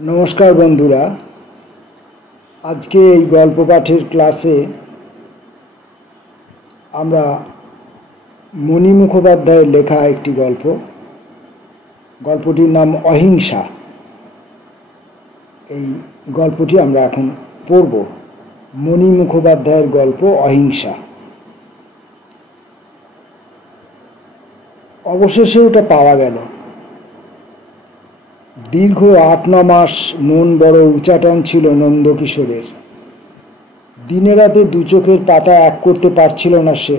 নমস্কার বন্ধুরা, আজকে এই গল্প পাঠের ক্লাসে আমরা মণি মুখোপাধ্যায়ের লেখা একটি গল্পটির নাম অহিংসা। এই গল্পটি আমরা এখন পড়ব। মণি মুখোপাধ্যায়ের গল্প অহিংসা। অবশেষে ওটা পাওয়া গেল। দীর্ঘ ৮-৯ মাস মন বড় উচাটন ছিল নন্দকিশোরের। দিনে রাতে দু চোখের পাতা এক করতে পারছিল না সে।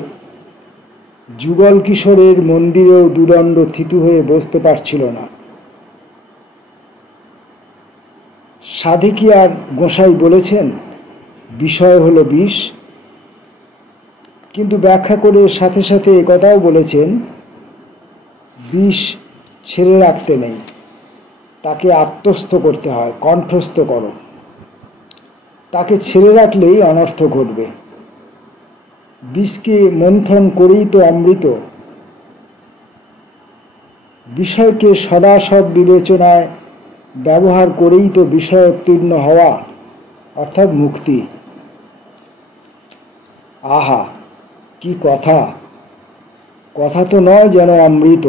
যুগল কিশোরের মন্দিরেও দুদণ্ড থিতু হয়ে বসতে পারছিল না। সাধে কি আর গোসাই বলেছেন বিষয় হলো বিষ? কিন্তু ব্যাখ্যা করে সাথে সাথে একথাও বলেছেন বিষ ছেড়ে রাখতে নেই, তাকে আত্মস্থ করতে হয়, কণ্ঠস্থ করো। তাকে ছেড়ে রাখলেই অনর্থ ঘটবে। বিষকে মন্থন করেই তো অমৃত। বিষয়কে সদাসৎ বিবেচনায় ব্যবহার করেই তো বিষয়োত্তীর্ণ হওয়া, অর্থাৎ মুক্তি। আহা, কি কথা! কথা তো নয়, যেন অমৃত।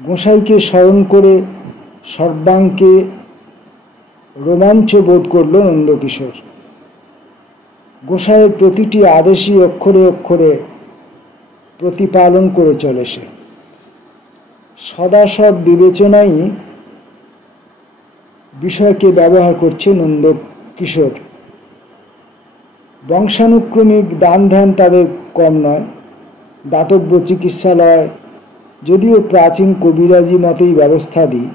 গোসাইকে স্মরণ করে সর্বাঙ্গে রোমাঞ্চ বোধ করল নন্দকিশোর। গোসাইয়ের প্রতিটি আদেশই অক্ষরে অক্ষরে প্রতিপালন করে চলে সে। সদাসৎ বিবেচনাই বিষয়কে ব্যবহার করছে নন্দকিশোর। বংশানুক্রমিক দান ধ্যান তাদের কম নয়। দাতব্য চিকিৎসালয় যদিও প্রাচীন কবিরাজি মতেই ব্যবস্থা দিই,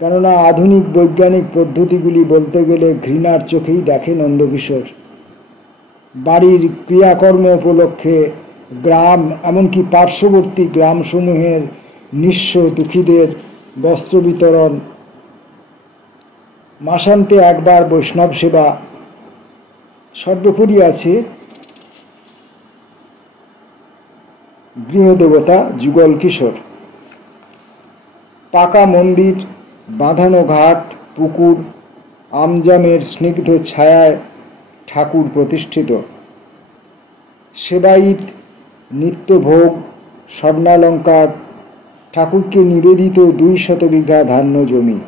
কেননা আধুনিক বৈজ্ঞানিক পদ্ধতিগুলি বলতে গেলে ঘৃণার চোখেই দেখে নন্দকিশোর। বাড়ির ক্রিয়াকর্ম উপলক্ষে গ্রাম, এমনকি পার্শ্ববর্তী গ্রামসমূহের নিঃস্ব দুঃখীদের বস্ত্র বিতরণ, মাসান্তে একবার বৈষ্ণব সেবা, সর্বোপরি আছে গৃহদেবতা যুগল কিশোর। পাকা মন্দির, বাঁধানো ঘাট, পুকুর, আমজামের স্নিগ্ধ ছায়ায় ঠাকুর প্রতিষ্ঠিত। সেবায়িত, নিত্যভোগ, স্বর্ণালঙ্কার, ঠাকুরকে নিবেদিত 200 বিঘা ধান্য জমি।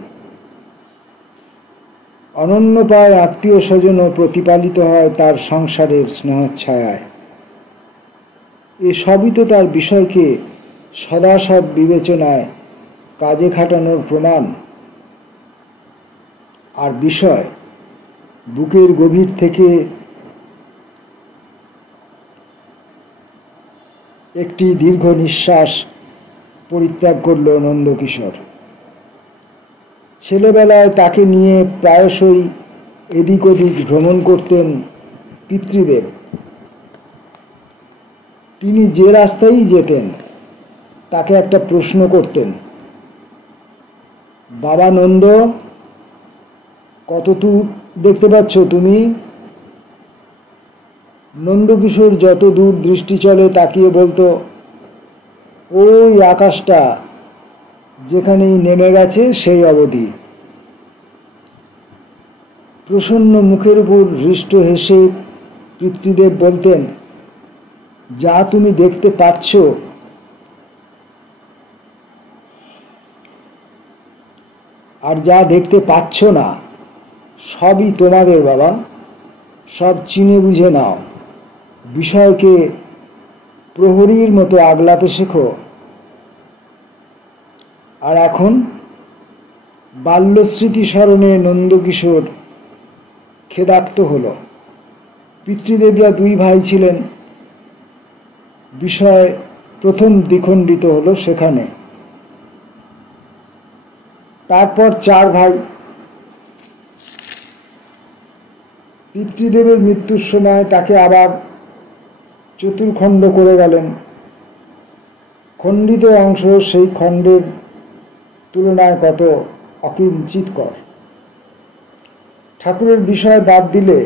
অনন্যপায় আত্মীয় স্বজনও প্রতিপালিত হয় তার সংসারের স্নেহচ্ছায়ায়। এসবই তো তার বিষয়কে সদাসৎ বিবেচনায় কাজে খাটানোর প্রমাণ। আর বিষয় বুকের গভীর থেকে একটি দীর্ঘ নিঃশ্বাস পরিত্যাগ করল নন্দকিশোর। ছেলেবেলায় তাকে নিয়ে প্রায়শই এদিক ওদিক ভ্রমণ করতেন পিতৃদেব। তিনি যে রাস্তায় যেতেন তাকে একটা প্রশ্ন করতেন, বাবা নন্দ, কতদূর দেখতে পাচ্ছ তুমি? নন্দকিশোর যত দূর দৃষ্টি চলে তাকিয়ে বলতো, ওই আকাশটা যেখানেই নেমে গেছে সেই অবধি। প্রসন্ন মুখের উপর হৃষ্ট হেসে পিতৃদেব বলতেন, যা তুমি দেখতে পাচ্ছ আর যা দেখতে পাচ্ছ না সবই তোমাদের বাবা। সব চিনে বুঝে নাও। বিষয়কে প্রহরীর মতো আগলাতে শেখো। আর এখন বাল্যস্মৃতি স্মরণে নন্দকিশোর খেদাক্ত হল। পিতৃদেবরা 2 ভাই ছিলেন। বিষয় প্রথম দ্বিখণ্ডিত হলো সেখানে। তারপর 4 ভাই। পিতৃদেবের মৃত্যুর সময় তাকে আবার চতুর্খণ্ড করে গেলেন। খণ্ডিত অংশ সেই খণ্ডের তুলনায় কত অকিঞ্চিতকর। ঠাকুরের বিষয় বাদ দিলে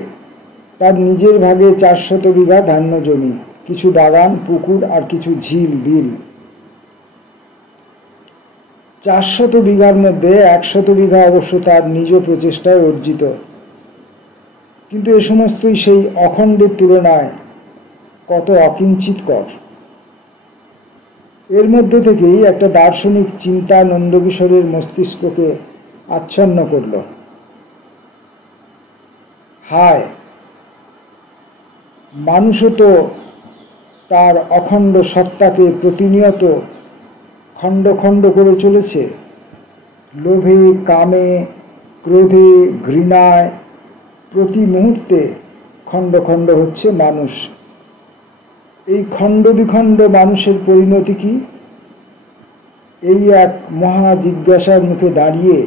তার নিজের ভাগে 400 বিঘা ধান্য জমি, কিছু বাগান, পুকুর আর কিছু ঝিল বিল। 400 বিঘার মধ্যে 100 বিঘা অবশ্য তার নিজ প্রচেষ্টায় অর্জিত, কিন্তু এ সমস্তই সেই অখণ্ডের তুলনায় কত অকিঞ্চিতকর। এর মধ্য থেকেই একটা দার্শনিক চিন্তা নন্দকিশোরের মস্তিষ্ককে আচ্ছন্ন করল। হায়, মানুষও তো তার অখণ্ড সত্তাকে প্রতিনিয়ত খণ্ড খণ্ড করে চলেছে। লোভে, কামে, ক্রোধে, ঘৃণায় প্রতি মুহূর্তে খণ্ড খণ্ড হচ্ছে মানুষ। এই খণ্ড বিখণ্ড মানুষের পরিণতি কি? এই এক মহা জিজ্ঞাসার মুখে দাঁড়িয়ে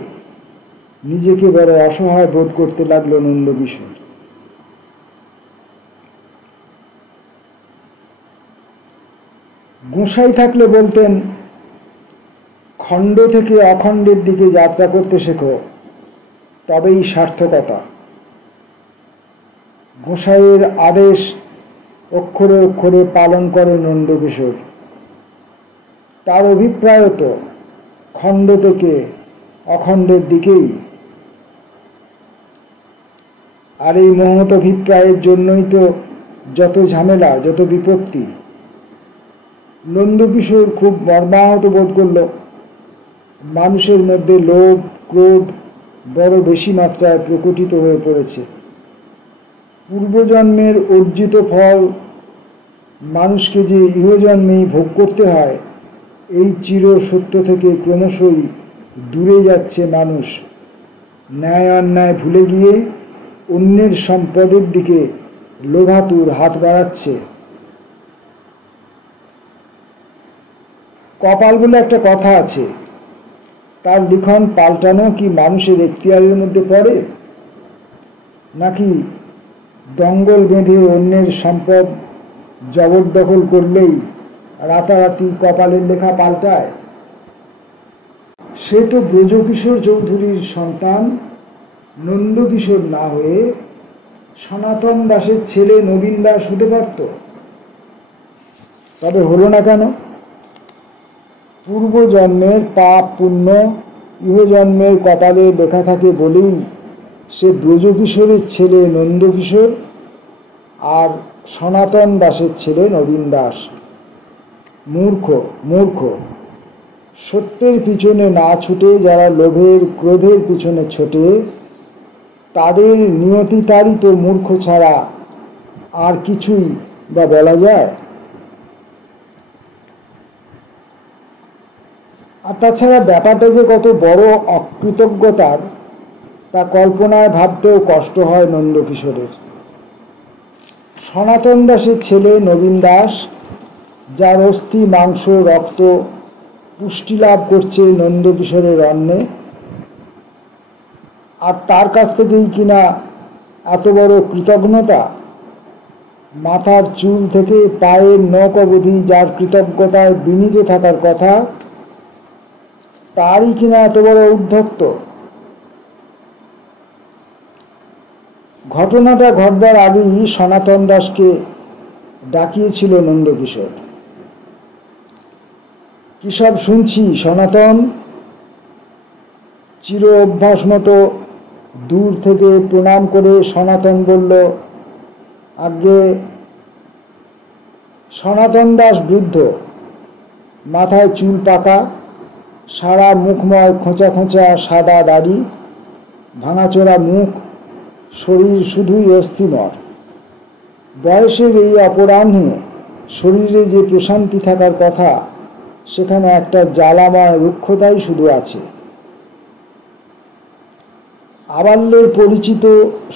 নিজেকে বড় অসহায় বোধ করতে লাগলো নন্দকিশোর। গোসাই থাকলে বলতেন, খণ্ড থেকে অখণ্ডের দিকে যাত্রা করতে শেখো, তবেই সার্থকতা। গোসাইয়ের আদেশ অক্ষরে অক্ষরে পালন করে নন্দকিশোর। তার অভিপ্রায় তো খণ্ড থেকে অখণ্ডের দিকেই। আর এই মহৎ অভিপ্রায়ের জন্যই তো যত ঝামেলা, যত বিপত্তি। নন্দকিশোর খুব মর্মাহত বোধ করল। মানুষের মধ্যে লোভ, ক্রোধ বড় বেশি মাত্রায় প্রকটিত হয়ে পড়েছে। পূর্বজন্মের অর্জিত ফল মানুষকে যে ইহজন্মেই ভোগ করতে হয়, এই চির সত্য থেকে ক্রমশই দূরে যাচ্ছে মানুষ। ন্যায় অন্যায় ভুলে গিয়ে অন্যের সম্পদের দিকে লোভাতুর হাত বাড়াচ্ছে। কপাল বলে একটা কথা আছে, তার লিখন পাল্টানো কি মানুষের এখতিয়ারের মধ্যে পড়ে? নাকি দঙ্গল বেঁধে অন্যের সম্পদ জবরদখল করলেই রাতারাতি কপালের লেখা পাল্টায়? সে তো ব্রজকিশোর চৌধুরীর সন্তান নন্দকিশোর না হয়ে সনাতন দাসের ছেলে নবীন দাস হতে পারত। তবে হলো না কেন? পূর্বজন্মের পাপ পুণ্য ইহজন্মের কপালে লেখা থাকে বলেই সে ব্রজকিশোরের ছেলে নন্দকিশোর আর সনাতন দাসের ছেলে নবীন দাস। মূর্খ, মূর্খ। সত্যের পিছনে না ছুটে যারা লোভের, ক্রোধের পিছনে ছোটে, তাদের নিয়তিতাড়িত মূর্খ ছাড়া আর কিছুই বা বলা যায়? আর তাছাড়া ব্যাপারটা যে কত বড় অকৃতজ্ঞতার, তা কল্পনায় ভাবতেও কষ্ট হয় নন্দকিশোরের। সনাতন দাসের ছেলে নবীন দাস, যার অস্থি, মাংস, রক্ত পুষ্টি লাভ করছে নন্দকিশোরের অন্নে, আর তার কাছ থেকেই কিনা এত বড় কৃতজ্ঞতা। মাথার চুল থেকে পায়ের নখ অবধি যার কৃতজ্ঞতায় বিনীত থাকার কথা, তারই কিনা এত বড় উদ্ধত্ত। ঘটনাটা ঘটবার আগেই সনাতন দাসকে ডাকিয়েছিল নন্দকিশোর। কি সব শুনছি সনাতন? চির অভ্যাস মতো দূর থেকে প্রণাম করে সনাতন বলল, আজ্ঞে। সনাতন দাস বৃদ্ধ, মাথায় চুল পাকা, সারা মুখময় খোঁচা খোঁচা সাদা দাড়ি, ভাঙাচোরা মুখ, শরীর শুধুই অস্থিমর। বয়সের এই অপরাহ্নে শরীরে যে প্রশান্তি থাকার কথা, সেখানে একটা জ্বালাময় রুক্ষতাই শুধু আছে। আবাল্যের পরিচিত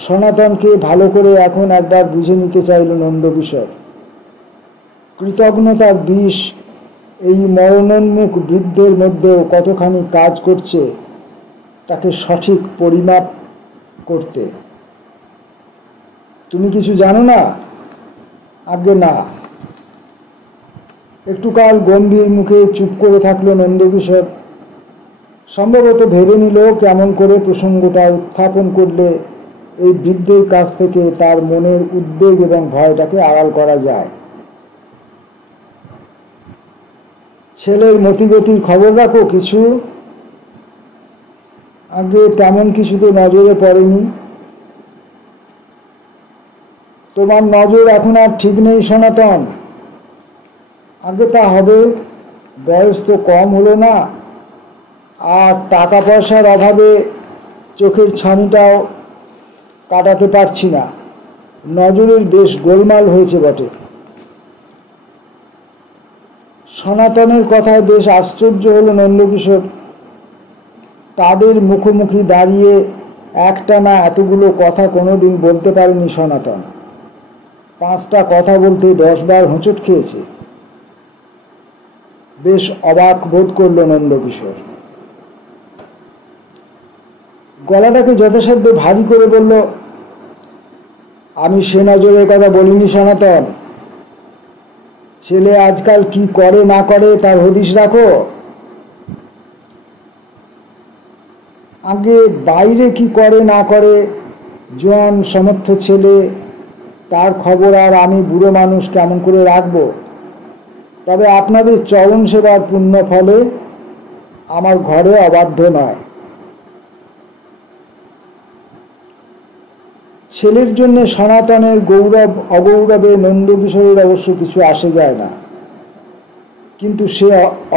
সনাতনকে ভালো করে এখন একবার বুঝে নিতে চাইল নন্দকিশোর। কৃতজ্ঞতার বিষ এই মরণোন্মুখ বৃদ্ধের মধ্যেও কতখানি কাজ করছে তাকে সঠিক পরিমাপ করতে। তুমি কিছু জানো না? আজ্ঞে না। একটু কাল গম্ভীর মুখে চুপ করে থাকলো নন্দকিশোর। সম্ভবত ভেবে নিল কেমন করে প্রসঙ্গটা উত্থাপন করলে এই বৃদ্ধের কাছ থেকে তার মনের উদ্বেগ এবং ভয়টাকে আড়াল করা যায়। ছেলের মতিগতির খবর রাখো কিছু? আগে তেমন কিছু তো নজরে পড়েনি। তোমার নজর এখন আর ঠিক নেই সনাতন। আগে তা হবে, বয়স তো কম হলো না, আর টাকা পয়সার অভাবে চোখের ছানিটাও কাটাতে পারছি না। নজরের বেশ গোলমাল হয়েছে বটে। সনাতনের কথায় বেশ আশ্চর্য হলো নন্দকিশোর। তাদের মুখোমুখি দাঁড়িয়ে একটানা এতগুলো কথা কোনোদিন বলতে পারেনি সনাতন। 5টা কথা বলতে 10 বার হোঁচট খেয়েছে। বেশ অবাক বোধ করল নন্দকিশোর। গলাটাকে যথাসাধ্য ভারী করে বলল, আমি সে নজরের কথা বলিনি সনাতন। ছেলে আজকাল কি করে না করে তার হদিশ রাখো। আগে বাইরে কি করে না করে জোয়ান সমর্থ ছেলে, তার খবর আর আমি বুড়ো মানুষ কেমন করে রাখবো। তবে আপনাদের চরণ সেবার পুণ্য ফলে আমার ঘরে অবাধ্য নয়। ছেলের জন্য সনাতনের গৌরব অগৌরবে নন্দকিশোরের অবশ্য কিছু আসে যায় না, কিন্তু সে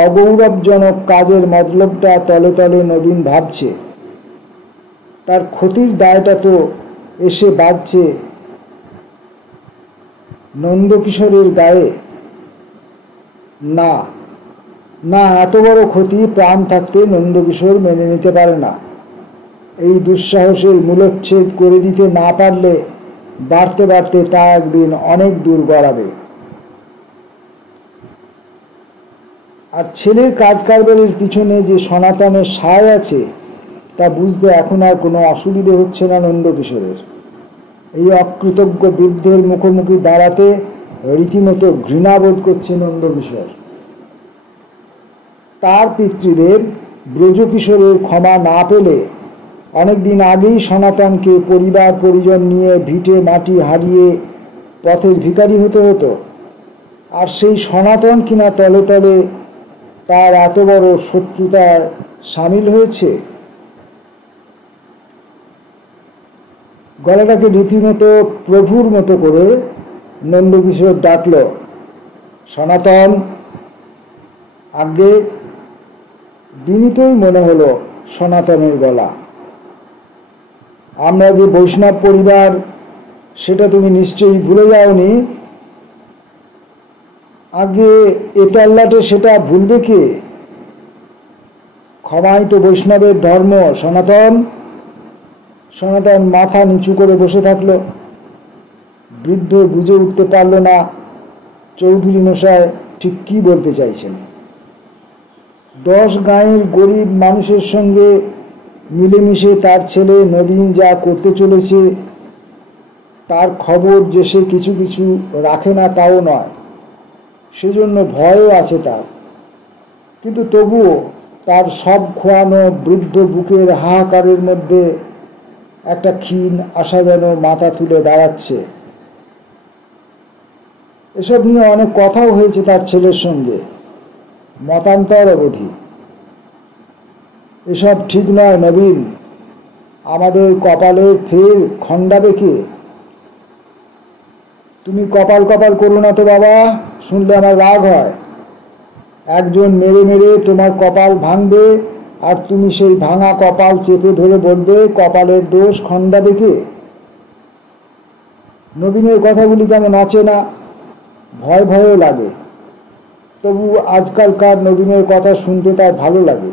অগৌরবজনক কাজের মতলবটা তলে তলে নবীন ভাবছে। তার ক্ষতির দায়টা তো এসে বাজছে নন্দকিশোরের গায়ে। না না, এত বড় ক্ষতি প্রাণ থাকতে নন্দকিশোর মেনে নিতে পারে না। এই দুঃসাহসের মূলচ্ছেদ করে দিতে না পারলে বাড়তে বাড়তে তা একদিন অনেক দূর গড়াবে। আর ছেলের কাজ কারবারের পিছনে যে সনাতনের সায় আছে তা বুঝতে এখন আর কোনো অসুবিধে হচ্ছে না নন্দকিশোরের। এই অকৃতজ্ঞ বৃদ্ধের মুখোমুখি দাঁড়াতে রীতিমতো ঘৃণাবোধ করছে নন্দকিশোর। তার পিতৃদেব ব্রজকিশোরের ক্ষমা না পেলে অনেকদিন আগেই সনাতনকে পরিবার পরিজন নিয়ে ভিটে মাটি হারিয়ে পথের ভিখারি হতে হতো। আর সেই সনাতন কিনা তলে তলে তার এত বড় শত্রুতার সামিল হয়েছে। গলাটাকে রীতিমতো প্রভুর মতো করে নন্দকিশোর ডাকল, সনাতন। আগে বিনীতই মনে হলো সনাতনের গলা। আমরা যে বৈষ্ণব পরিবার সেটা তুমি নিশ্চয়ই ভুলে যাওনি। আগে এ তল্লাটে সেটা ভুলবে কে? ক্ষমাই তো বৈষ্ণবের ধর্ম সনাতন। সনাতন মাথা নিচু করে বসে থাকলো। বৃদ্ধ বুঝে উঠতে পারল না চৌধুরী মশাই ঠিক কি বলতে চাইছেন। 10 গাঁয়ের গরিব মানুষের সঙ্গে মিলেমিশে তার ছেলে নবীন যা করতে চলেছে তার খবর যে সে কিছু কিছু রাখে না তাও নয়, সেজন্য ভয়ও আছে তার। কিন্তু তবুও তার সব খোয়ানো বৃদ্ধ বুকের হাহাকারের মধ্যে একটা ক্ষীণ আশা যেন মাথা তুলে দাঁড়াচ্ছে। এসব নিয়ে অনেক কথাও হয়েছে তার ছেলের সঙ্গে, মতান্তর অবধি। এসব ঠিক নয় নবীন, আমাদের কপালের ফের খণ্ডাবে কে? তুমি কপাল কপাল করো না তো বাবা, শুনলে আমার রাগ হয়। একজন মেরে মেরে তোমার কপাল ভাঙবে আর তুমি সেই ভাঙা কপাল চেপে ধরে বলবে কপালের দোষ খণ্ডাবে কে? নবীনের কথাগুলি কেমন অচেনা, ভয় ভয়ও লাগে। তবু আজকালকার নবীনের কথা শুনতে তার ভালো লাগে।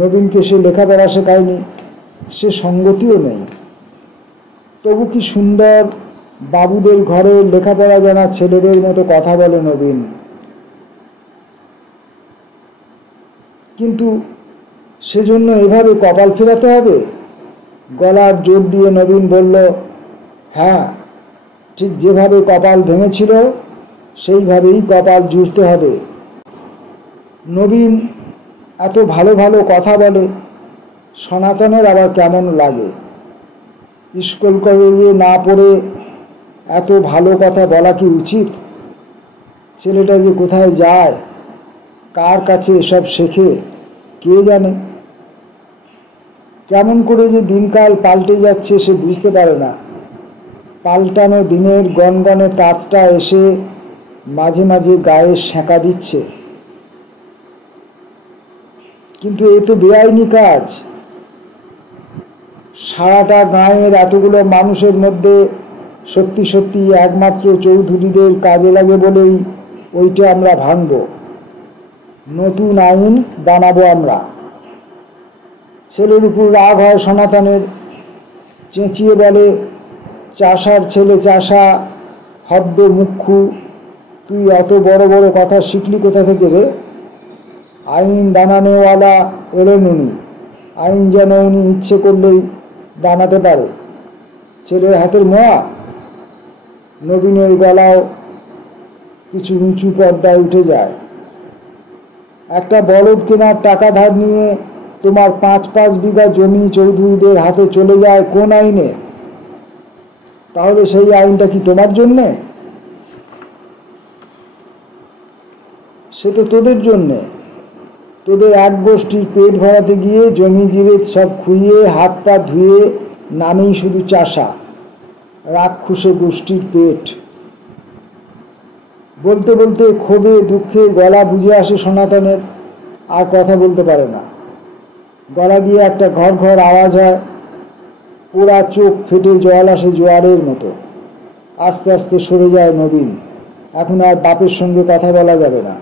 নবীনকে সে লেখাপড়া শেখায়নি, সে সঙ্গতিও নেই। তবু কি সুন্দর বাবুদের ঘরে লেখাপড়া জানা ছেলেদের মতো কথা বলে নবীন। কিন্তু সেজন্য এভাবে কপাল ফেরাতে হবে? গলার জোর দিয়ে নবীন বলল, হ্যাঁ, ঠিক যেভাবে কপাল ভেঙেছিল সেইভাবেই কপাল জুড়তে হবে। নবীন এত ভালো ভালো কথা বলে, সনাতনের আবার কেমন লাগে। স্কুল কলেজে না পড়ে এত ভালো কথা বলা কি উচিত? ছেলেটা যে কোথায় যায়, কার কাছে এসব শেখে কে জানে। কেমন করে যে দিনকাল পাল্টে যাচ্ছে সে বুঝতে পারে না। পাল্টানো দিনের গনগনে তাতটা এসে মাঝে মাঝে গায়ে সেঁকা দিচ্ছে। কিন্তু এ তো বেআইনি কাজ। সারাটা গাঁয়ের এতগুলো মানুষের মধ্যে সত্যি সত্যি একমাত্র চৌধুরীদের কাজে লাগে বলেই ওইটা আমরা ভাঙব। নতুন আইন বানাবো আমরা। ছেলের উপর রাগ হয় সনাতনের, চেঁচিয়ে বলে, চাষার ছেলে চাষা, হদ্দ মুখ্যু, তুই এত বড় বড় কথা শিখলি কোথা থেকে রে? আইন বানানোওয়ালা এলেন উনি, আইন যেন উনি ইচ্ছে করলেই বানাতে পারে। ছেলের হাতের মোয়া। নবীনের গলাও কিছু উঁচু পর্দায় উঠে যায়। একটা বলদ কেনার টাকা ধার নিয়ে তোমার 5 বিঘা জমি চৌধুরীদের হাতে চলে যায় কোন আইনে? তাহলে সেই আইনটা কি তোমার জন্যে? সে তো তোদের জন্যে। তোদের এক গোষ্ঠীর পেট ভরাতে গিয়ে জমি জিরে সব খুইয়ে হাত পা ধুয়ে নামেই শুধু চাষা, রাক্ষসে গোষ্ঠীর পেট। বলতে বলতে ক্ষোভে দুঃখে গলা বুঝে আসে সনাতনের, আর কথা বলতে পারে না। গলা দিয়ে একটা ঘর ঘর আওয়াজ হয়, পোড়া চোখ ফেটে জল আসে জোয়ারের মতো। আস্তে আস্তে সরে যায় নবীন। এখন আর বাপের সঙ্গে কথা বলা যাবে না।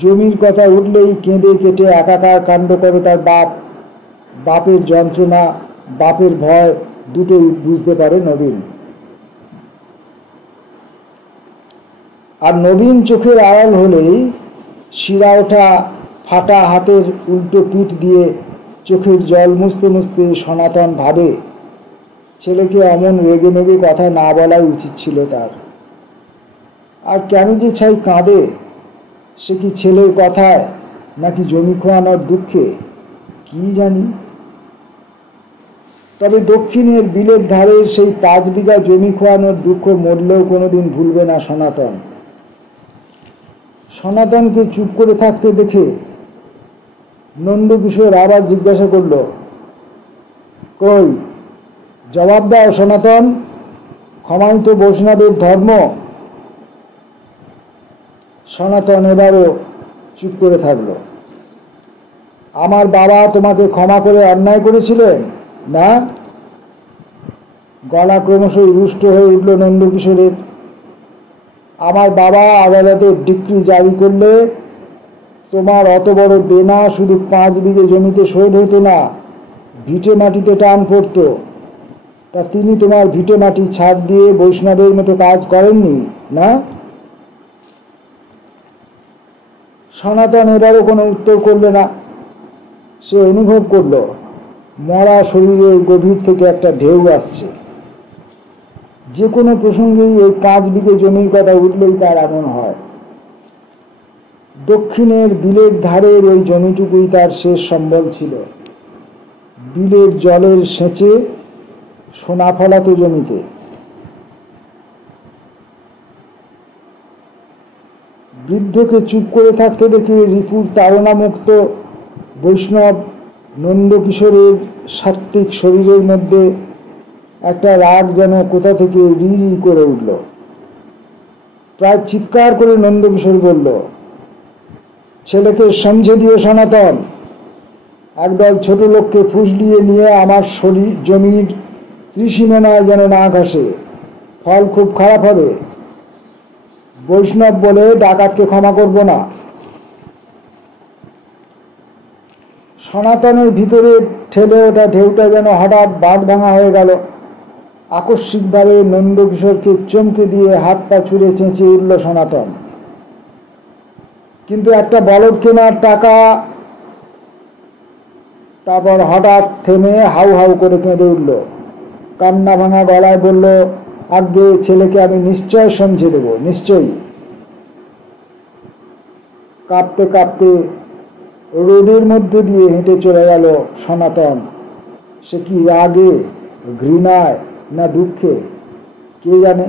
জমির কথা উঠলেই কেঁদে কেটে একাকার কাণ্ড করে তার বাপ। বাপের যন্ত্রণা, বাপের ভয় দুটোই বুঝতে পারে নবীন। আর নবীন চোখের আড়াল হলেই শিরা ওঠা ফাটা হাতের উল্টো পিঠ দিয়ে চোখের জল মুছতে মুছতে সনাতন ভাবে, ছেলেকে অমন রেগে মেগে কথা না বলাই উচিত ছিল তার। আর কেন যে ছাই কাঁদে, সে কি ছেলের কথায় নাকি জমি খোয়ানোর দুঃখে, কি জানি। তবে দক্ষিণের বিলের ধারের সেই 5 বিঘা জমি খোয়ানোর দুঃখ মরলেও কোনোদিন ভুলবে না সনাতন। সনাতনকে চুপ করে থাকতে দেখে নন্দকিশোর আবার জিজ্ঞাসা করল, কই জবাব দাও সনাতন, ক্ষমাই তো বৈষ্ণবের ধর্ম। সনাতন এবারও চুপ করে থাকল। আমার বাবা তোমাকে ক্ষমা করে অন্যায় করেছিলেন না? গলা ক্রমশই রুষ্ট হয়ে উঠল নন্দকিশোরের। আমার বাবা আদালতের ডিক্রি জারি করলে তোমার অত বড় দেনা শুধু 5 বিঘে জমিতে শোধ হতো না, ভিটে মাটিতে টান পড়ত। তা তিনি তোমার ভিটে মাটি ছাড় দিয়ে বৈষ্ণবের মতো কাজ করেননি না? সনাতন এবারও কোনো উত্তর করলে না। সে অনুভব করল মরা শরীরের গভীর থেকে একটা ঢেউ আসছে। যে কোনো প্রসঙ্গেই ওই 5 বিঘে জমির কথা উঠলেই তার এমন হয়। দক্ষিণের বিলের ধারের ওই জমিটুকুই তার শেষ সম্বল ছিল। বিলের জলের সেচে সোনা ফলাতো জমিতে। বৃদ্ধকে চুপ করে থাকতে দেখে রিপুর তাড়নামুক্ত বৈষ্ণব নন্দকিশোরের সাত্ত্বিক শরীরের মধ্যে একটা রাগ যেন কোথা থেকে রি রি করে উঠল। প্রায় চিৎকার করে নন্দকিশোর বলল, ছেলেকে সমঝে দিও সনাতন। একদল ছোট লোককে ফুসলিয়ে নিয়ে আমার শরীর জমির ত্রিসীমানায় যেন না ঘাসে, ফল খুব খারাপ হবে। বৈষ্ণব বলে ডাকাতকে ক্ষমা করব না। সনাতনের ভিতরে ঠেলে ওঠা ঢেউটা যেন হঠাৎ বাঁধ ভাঙা হয়ে গেল। আকস্মিকভাবে নন্দকিশোরকে চমকে দিয়ে হাত পা ছুঁড়ে চেঁচিয়ে উঠল সনাতন। কিন্তু একটা বলদ কেনার টাকা। তারপর হঠাৎ থেমে হাউ হাউ করে কেঁদে উঠল। কান্না ভাঙা গলায় বলল, আগে ছেলেকে আমি নিশ্চয় সমঝে দেব, নিশ্চয়ই। কাঁপতে কাঁপতে রোদের মধ্যে দিয়ে হেঁটে চলে গেল সনাতন। সে কি রাগে, ঘৃণায় না দুঃখে, কে জানে।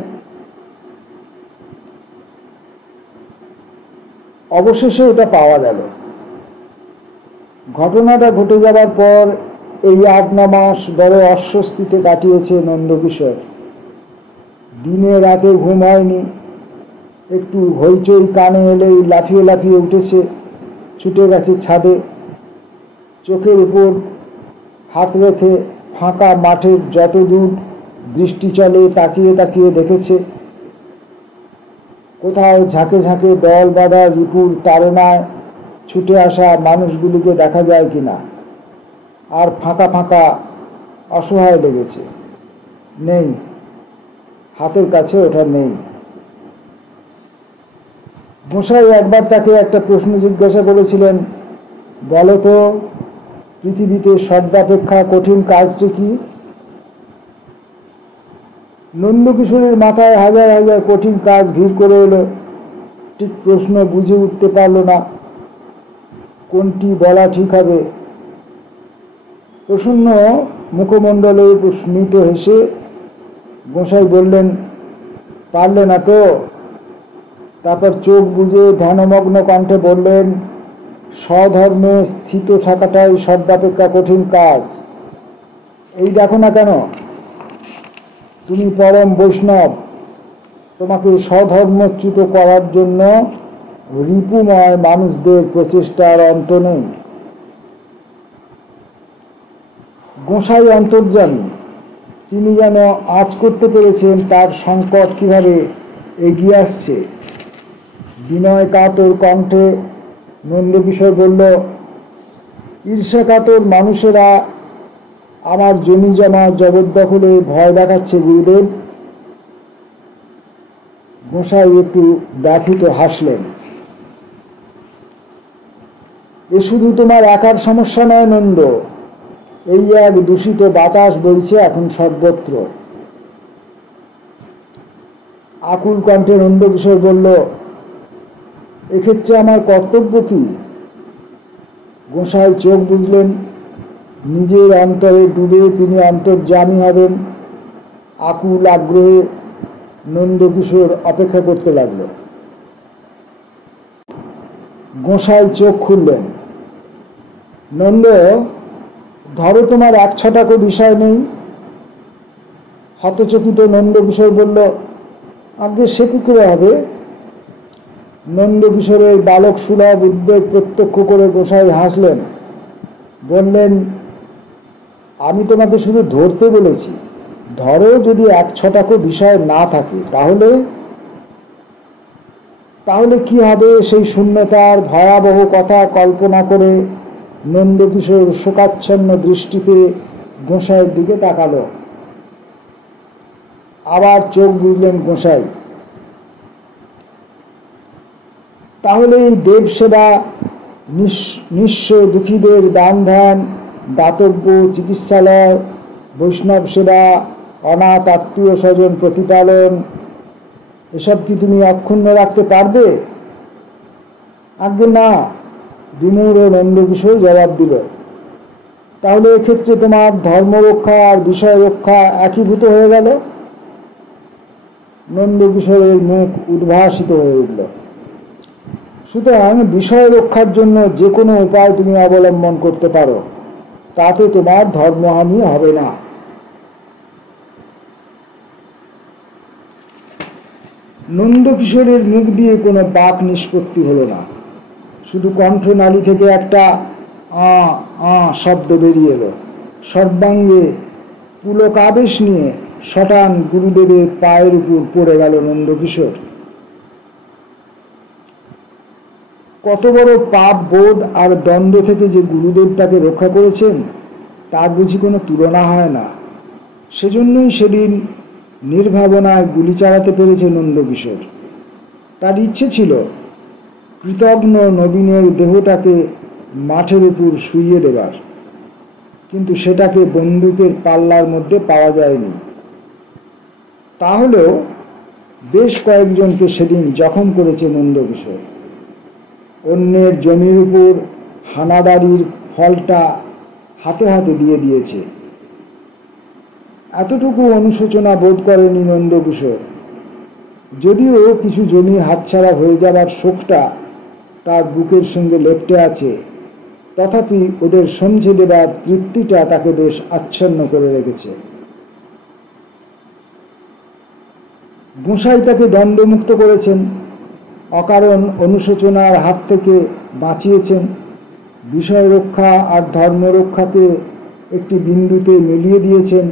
অবশেষে ওটা পাওয়া গেল। ঘটনাটা ঘটে যাবার পর এই 8-9 মাস বড় অস্বস্তিতে কাটিয়েছে নন্দকিশোর। দিনে রাতে ঘুম হয়নি, একটু হইচই কানে এলেই লাফিয়ে লাফিয়ে উঠেছে, ছুটে গেছে ছাদে। চোখের উপর হাত রেখে ফাঁকা মাঠের যত দূর দৃষ্টি চলে তাকিয়ে তাকিয়ে দেখেছে কোথাও ঝাঁকে ঝাঁকে দল বাঁধা রিপুর তাড়নায় ছুটে আসা মানুষগুলিকে দেখা যায় কিনা। আর ফাঁকা ফাঁকা অসহায় লেগেছে, নেই, হাতের কাছে ওটা নেই। গোসাই একবার তাকে একটা প্রশ্ন জিজ্ঞাসা করেছিলেন, বলো তো পৃথিবীতে সর্বাপেক্ষা কঠিন কাজটি কি? নন্দকিশোরের মাথায় হাজার হাজার কঠিন কাজ ভিড় করে এলো, ঠিক প্রশ্ন বুঝে উঠতে পারল না কোনটি বলা ঠিক হবে। প্রসন্ন মুখমণ্ডলে স্মিত হেসে গোসাই বললেন, পারলে না তো? তারপর চোখ বুজে ধ্যানমগ্ন কণ্ঠে বললেন, স্বধর্মে স্থিত থাকাটাই সর্বাপেক্ষা কঠিন কাজ। এই দেখো না কেন, তুমি পরম বৈষ্ণব, তোমাকে স্বধর্মচ্যুত করার জন্য রিপুময় মানুষদের প্রচেষ্টার অন্ত নেই। গোসাই অন্তর্যামী, তিনি যেন আঁচ করতে পেরেছেন তার সংকট কিভাবে এগিয়ে আসছে। বিনয় কাতর কণ্ঠে নন্দকিশোর বলল, ঈর্ষাকাতর মানুষেরা আমার জমি জমা জবরদখলে ভয় দেখাচ্ছে গুরুদেব। গোসাই একটু ব্যথিত হাসলেন। এ শুধু তোমার একার সমস্যা নয় নন্দ, এই এক দূষিত বাতাস বইছে এখন সর্বত্র। আকুল কণ্ঠে নন্দকিশোর বলল, এক্ষেত্রে আমার কর্তব্য কি? গোসাই চোখ বুঝলেন, নিজের অন্তরে ডুবে তিনি অন্তর্যামী হবেন। আকুল আগ্রহে নন্দকিশোর অপেক্ষা করতে লাগল। গোসাই চোখ খুললেন, নন্দ, ধরো তোমার 1 বিষয় নেই। হতচকিত নন্দকিশোর বলল, আগে সে কি করে হবে? নন্দকিশোরের বালক সুলভ উদ্বেগ প্রত্যক্ষ করে গোসাই হাসলেন, বললেন, আমি তোমাকে শুধু ধরতে বলেছি। ধরো যদি 1-6 বিষয় না থাকে, তাহলে কি হবে? সেই শূন্যতার ভয়াবহ কথা কল্পনা করে নন্দকিশোর শোকাচ্ছন্ন দৃষ্টিতে গোসাইয়ের দিকে তাকালো। আবার চোখ বুঝলেন গোসাই। তাহলে এই দেবসেবা, নিঃস্ব দুঃখীদের দান ধ্যান, দাতব্য চিকিৎসালয়, বৈষ্ণব সেবা, অনাথ আত্মীয় স্বজন প্রতিপালন, এসব কি তুমি অক্ষুণ্ণ রাখতে পারবে? আজ্ঞে না, বিমূঢ় নন্দকিশোর জবাব দিল। তাহলে এক্ষেত্রে তোমার ধর্মরক্ষা আর বিষয় রক্ষা একীভূত হয়ে গেল। নন্দকিশোরের মুখ উদ্ভাসিত হয়ে উঠল। সুতরাং বিষয় রক্ষার জন্য যে কোনো উপায় তুমি অবলম্বন করতে পারো, তাতে তোমার ধর্মহানি হবে না। নন্দকিশোরের মুখ দিয়ে কোনো বাক নিষ্পত্তি হলো না, শুধু কণ্ঠনালী থেকে একটা আ আ শব্দ বেরিয়ে এলো। সর্বাঙ্গে পুলকাবেশ নিয়ে শটান গুরুদেবের পায়ের উপর পড়ে গেল নন্দকিশোর। কত বড় পাপ বোধ আর দ্বন্দ্ব থেকে যে গুরুদেব তাকে রক্ষা করেছেন, তার বুঝি কোনো তুলনা হয় না। সেজন্যই সেদিন নির্ভাবনায় গুলি চালাতে পেরেছে নন্দকিশোর। তার ইচ্ছে ছিল কৃতঘ্ন নবীনের দেহটাকে মাঠের উপর শুইয়ে দেবার, কিন্তু সেটাকে বন্দুকের পাল্লার মধ্যে পাওয়া যায়নি। তাহলেও বেশ কয়েকজনকে সেদিন জখম করেছে নন্দকিশোর। অন্যের জমির উপর হানাদারির ফলটা হাতে হাতে দিয়ে দিয়েছে। এতটুকু অনুশোচনা বোধ করেনি নন্দকিশোর। যদিও কিছু জমি হাতছাড়া হয়ে যাবার শোকটা তার বুকের সঙ্গে লেপ্টে আছে, তথাপি ওদের সমঝে দেবার তৃপ্তিটা তাকে বেশ আচ্ছন্ন করে রেখেছে। গোসাই তাকে দ্বন্দ্বমুক্ত করেছেন, অকারণ অনুশোচনার হাত থেকে বাঁচিয়েছেন, বিষয় রক্ষা আর ধর্মরক্ষাকে একটি বিন্দুতে মিলিয়ে দিয়েছেন।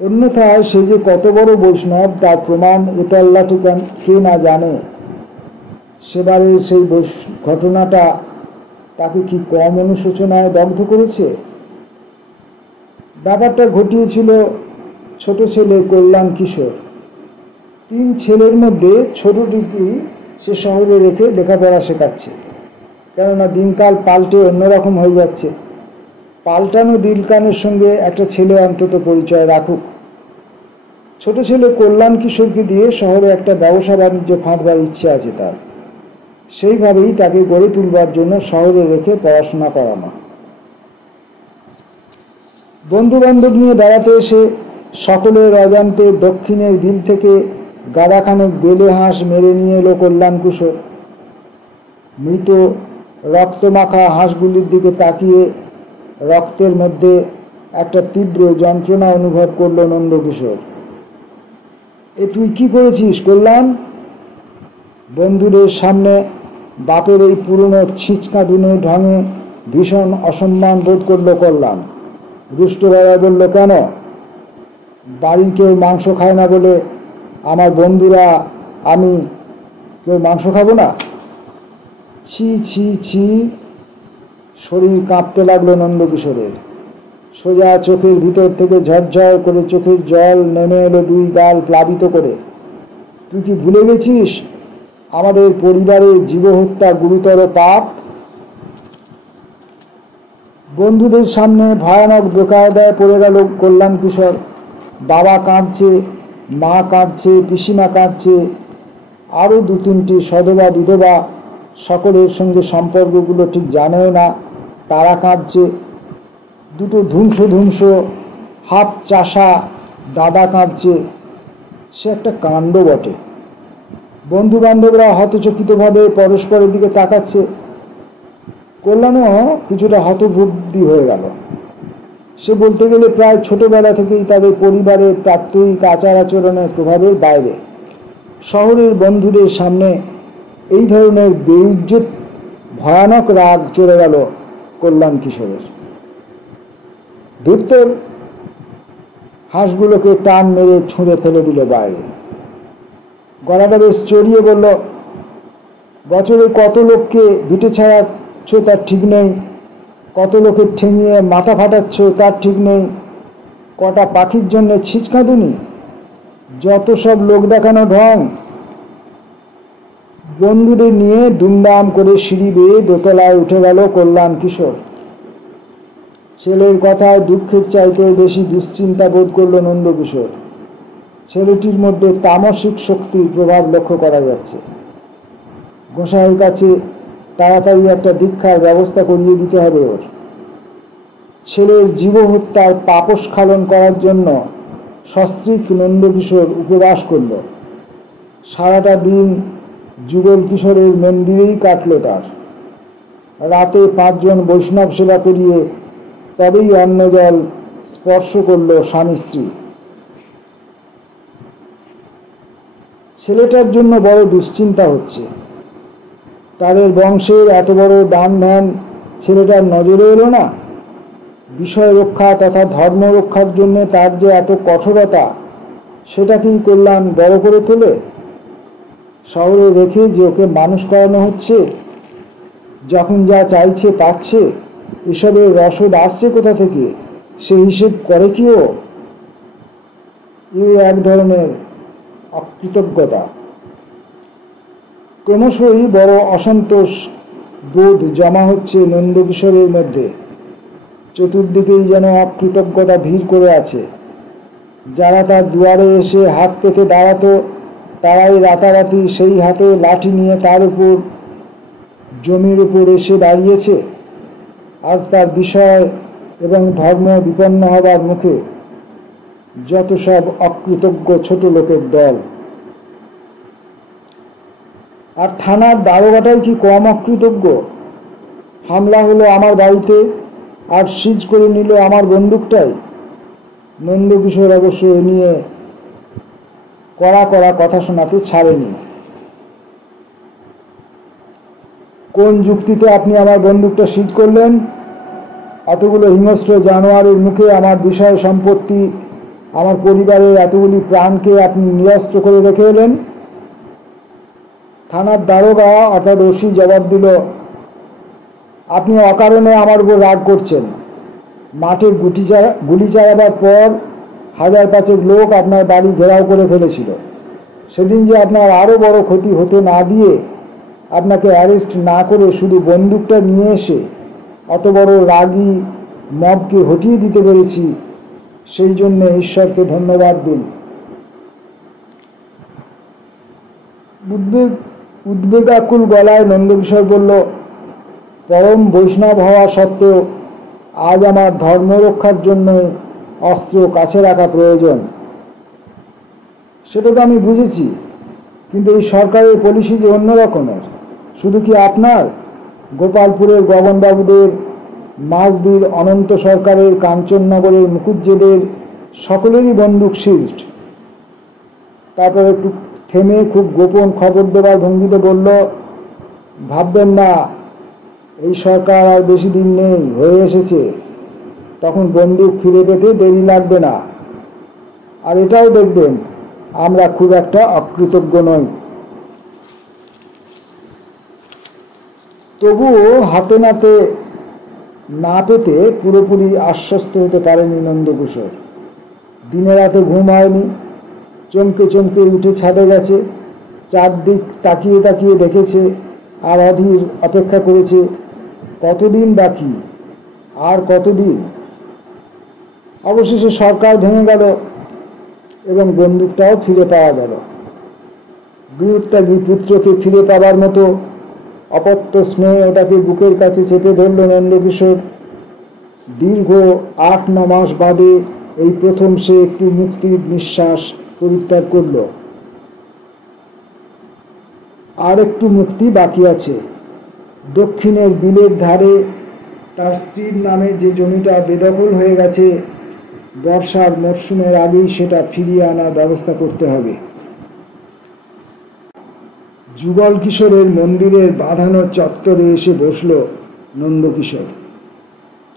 অন্যথায় সে যে কত বড় বৈষ্ণব তার প্রমাণ এতল্লাটি কে না জানে। সেবারের সেই ঘটনাটা তাকে কি কম অনুশোচনায় দগ্ধ করেছে? ব্যাপারটা ঘটিয়েছিল ছোট ছেলে কল্যাণ কিশোর। 3 ছেলের মধ্যে ছোটটিকে সে শহরে রেখে লেখাপড়া শেখাচ্ছে, কেননা দিনকাল পাল্টে অন্যরকম হয়ে যাচ্ছে। পাল্টানো দিনকালের সঙ্গে একটা ছেলে অন্তত পরিচয় রাখুক। ছোট ছেলে কল্যাণ কিশোরকে দিয়ে শহরে একটা ব্যবসা বাণিজ্য ফাঁদবার ইচ্ছে আছে তার। সেইভাবেই তাকে গড়ে তুলবার জন্য শহরে রেখে পড়াশোনা করানো। বন্ধু বান্ধব নিয়ে বেড়াতে এসে সকলের অজান্তে দক্ষিণের বিল থেকে গাদাখানেক বেলে হাঁস মেরে নিয়ে এলো কল্যাণ কিশোর। মৃত রক্তমাখা হাঁসগুলির দিকে তাকিয়ে রক্তের মধ্যে একটা তীব্র যন্ত্রণা অনুভব করলো নন্দকিশোর। এ তুই কি করেছিস কল্যাণ? বন্ধুদের সামনে বাপের এই পুরনো ছিচকাঁদুনে ঢঙে ভীষণ অসম্মান বোধ করলো কল্যাণ। রুষ্ট গলায় বলল, কেন? বাড়ির কেউ মাংস খায় না বলে আমার বন্ধুরা আমি কেউ মাংস খাবো না? ছি ছি ছি! শরীর কাঁপতে লাগলো নন্দকিশোরের। সোজা চোখের ভিতর থেকে ঝরঝর করে চোখের জল নেমে এলো 2 গাল প্লাবিত করে। তুই কি ভুলে গেছিস আমাদের পরিবারে জীবহত্যা গুরুতর পাপ? বন্ধুদের সামনে ভয়ানক বেকায়দায় পড়ে গেল কল্যাণ কিশোর। বাবা কাঁদছে, মা কাঁদছে, পিসিমা কাঁদছে, আরও 2-3টি সধবা বিধবা, সকলের সঙ্গে সম্পর্কগুলো ঠিক জানেও না, তারা কাঁদছে। 2টো ধ্বংস হাফ চাষা দাদা কাঁদছে। সে একটা কাণ্ড বটে। বন্ধু বান্ধবরা হতচকিতভাবে পরস্পরের দিকে তাকাচ্ছে। কল্যাণও কিছুটা হতবুদ্ধি হয়ে গেল। সে বলতে গেলে প্রায় ছোটবেলা থেকেই তাদের পরিবারের প্রাত্যহিক আচার আচরণের প্রভাবের বাইরে। শহরের বন্ধুদের সামনে এই ধরনের বেইজ্জত ভয়ানক রাগ চলে গেল কল্যাণ কিশোরের। ধুত্তর! হাঁসগুলোকে টান মেরে ছুঁড়ে ফেলে দিল বাইরে। গলাটা বেশ চড়িয়ে বলল, বছরে কত লোককে ভিটে ছাড়াচ্ছ তার ঠিক নেই, কত লোকের ঠেঙিয়ে মাথা ফাটাচ্ছ তার ঠিক নেই, কটা পাখির জন্য ছিচকাঁদুনি, যত সব লোক দেখানো ঢং। বন্ধুদের নিয়ে দুমদাম করে সিঁড়ি বেয়ে দোতলায় উঠে গেল কল্যাণ কিশোর। ছেলের কথায় দুঃখের চাইতেও বেশি দুশ্চিন্তা বোধ করল নন্দকিশোর। ছেলেটির মধ্যে তামসিক শক্তির প্রভাব লক্ষ্য করা যাচ্ছে। গোসাইয়ের কাছে তাড়াতাড়ি একটা দীক্ষার ব্যবস্থা করিয়ে দিতে হবে ওর। ছেলের জীবহত্যার পাপস্খলন করার জন্য সস্ত্রীক নন্দকিশোর উপবাস করল। সারাটা দিন যুগল কিশোরের মন্দিরেই কাটল তার। রাতে 5 জন বৈষ্ণব সেবা করিয়ে তবেই অন্ন জল স্পর্শ করল স্বামী স্ত্রী। ছেলেটার জন্য বড় দুশ্চিন্তা হচ্ছে। তাদের বংশের এত বড় দান ধ্যান ছেলেটার নজরে এলো না। বিষয় রক্ষা তথা ধর্ম রক্ষার জন্য তার যে এত কঠোরতা, সেটাকেই কল্যাণ বড় করে তোলে। শহরে রেখে যে ওকে মানুষ করানো হচ্ছে, যখন যা চাইছে পাচ্ছে, এসবের রসদ আসছে কোথা থেকে সে হিসেব করে কি ও? এক ধরনের অকৃতজ্ঞতা। ক্রমশই বড় অসন্তোষ বোধ জমা হচ্ছে নন্দকিশোরের মধ্যে। চতুর্দিকেই যেন অকৃতজ্ঞতা ভিড় করে আছে। যারা তার দুয়ারে এসে হাত পেতে দাঁড়াতো, তারাই রাতারাতি সেই হাতে লাঠি নিয়ে তার উপর জমির উপর এসে দাঁড়িয়েছে। আজ তার বিষয় এবং ধর্ম বিপন্ন হবার মুখে যত সব অকৃতজ্ঞ ছোট লোকের দল। আর থানার দারোগাটাই কি কম অকৃতজ্ঞ? হামলা হলো আমার বাড়িতে, আর সিজ করে নিল আমার বন্দুকটাই। নন্দকিশোর অবশ্য এ নিয়ে কড়া কড়া কথা শোনাতে ছাড়েনি। কোন যুক্তিতে আপনি আমার বন্দুকটা সিজ করলেন? এতগুলো হিংস্র জানোয়ারের মুখে আমার বিষয় সম্পত্তি, আমার পরিবারের এতগুলি প্রাণকে আপনি নিরস্ত্র করে রেখে এলেন। থানার দারোগা অর্থাৎ ওসি জবাব দিল, আপনি অকারণে আমার উপর রাগ করছেন। মাঠে গুলি চালাবার পর 1000-5 লোক আপনার বাড়ি ঘেরাও করে ফেলেছিল। সেদিন যে আপনার আরও বড় ক্ষতি হতে না দিয়ে, আপনাকে অ্যারেস্ট না করে শুধু বন্দুকটা নিয়ে এসে অত বড় রাগী মবকে হটিয়ে দিতে পেরেছি, সেই জন্য ঈশ্বরকে ধন্যবাদ দিন। উদ্বেগাকুল গলায় নন্দকিশোর বলল, পরম বৈষ্ণব হওয়া সত্ত্বেও আজ আমার ধর্ম রক্ষার জন্য অস্ত্র কাছে রাখা প্রয়োজন। সেটা তো আমি বুঝেছি, কিন্তু এই সরকারের পলিসি যে অন্য রকমের। শুধু কি আপনার, গোপালপুরের গগনবাবুদের, মাঝদির অনন্ত সরকারের, কাঞ্চননগরের মুকুজ্জেদের সকলেরই বন্দুক সিজড। তারপর একটু থেমে খুব গোপন খবর দেবার ভঙ্গিতে বলল, ভাববেন না, এই সরকার আর বেশি দিন নেই, হয়ে এসেছে। তখন বন্দুক ফিরে পেতে দেরি লাগবে না। আর এটাও দেখবেন, আমরা খুব একটা অকৃতজ্ঞ নই। তবুও হাতে নাতে না পেতে পুরোপুরি আশ্বস্ত হতে পারেনি নন্দকিশোর। দিনে রাতে ঘুম হয়নি, চমকে চমকে উঠে ছাদে গেছে, চারদিক তাকিয়ে তাকিয়ে দেখেছে, আর অধীর অপেক্ষা করেছে কতদিন বাকি, আর কতদিন। অবশেষে সরকার ভেঙে গেল এবং বন্দুকটাও ফিরে পাওয়া গেল। গৃহত্যাগী পুত্রকে ফিরে পাবার মতো অপত্য স্নেহ ওটাকে বুকের কাছে চেপে ধরল নন্দকিশোর। দীর্ঘ 8-9 মাস বাদে এই প্রথম সে একটু মুক্তির নিঃশ্বাস পরিত্যাগ করল। আর একটু মুক্তি বাকি আছে। দক্ষিণের বিলের ধারে তার স্ত্রীর নামে যে জমিটা বেদখল হয়ে গেছে, বর্ষার মরশুমের আগেই সেটা ফিরিয়ে আনার ব্যবস্থা করতে হবে। যুগল কিশোরের মন্দিরের বাঁধানো চত্বরে এসে বসল নন্দকিশোর।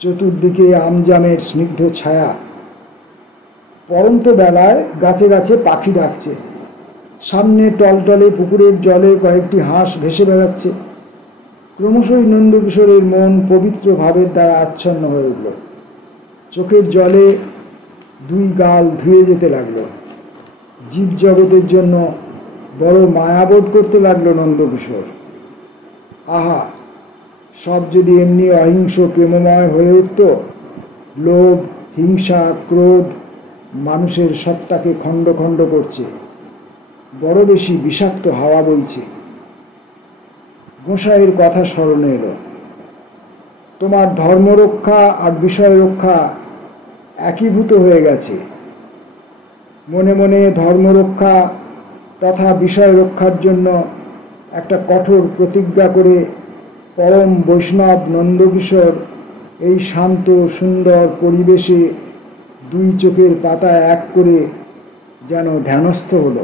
চতুর্দিকে আমজামের স্নিগ্ধ ছায়া। পড়ন্ত বেলায় গাছে গাছে পাখি ডাকছে। সামনে টলটলে পুকুরের জলে কয়েকটি হাঁস ভেসে বেড়াচ্ছে। ক্রমশই নন্দকিশোরের মন পবিত্র ভাবের দ্বারা আচ্ছন্ন হয়ে উঠল। চোখের জলে 2 গাল ধুয়ে যেতে লাগলো। জীবজগতের জন্য বড় মায়াবোধ করতে লাগলো নন্দকিশোর। আহা, সব যদি এমনি অহিংস প্রেমময় হয়ে উঠত! লোভ, হিংসা, ক্রোধ মানুষের সত্তাকে খণ্ড খণ্ড করছে। বড় বেশি বিষাক্ত হাওয়া বইছে। গোসাইয়ের কথা স্মরণে এলো। তোমার ধর্মরক্ষা আর বিষয় রক্ষা একীভূত হয়ে গেছে। মনে মনে ধর্মরক্ষা তথা বিষয় রক্ষার জন্য একটা কঠোর প্রতিজ্ঞা করে পরম বৈষ্ণব নন্দকিশোর এই শান্ত সুন্দর পরিবেশে 2 চোখের পাতা এক করে যেন ধ্যানস্থ হলো।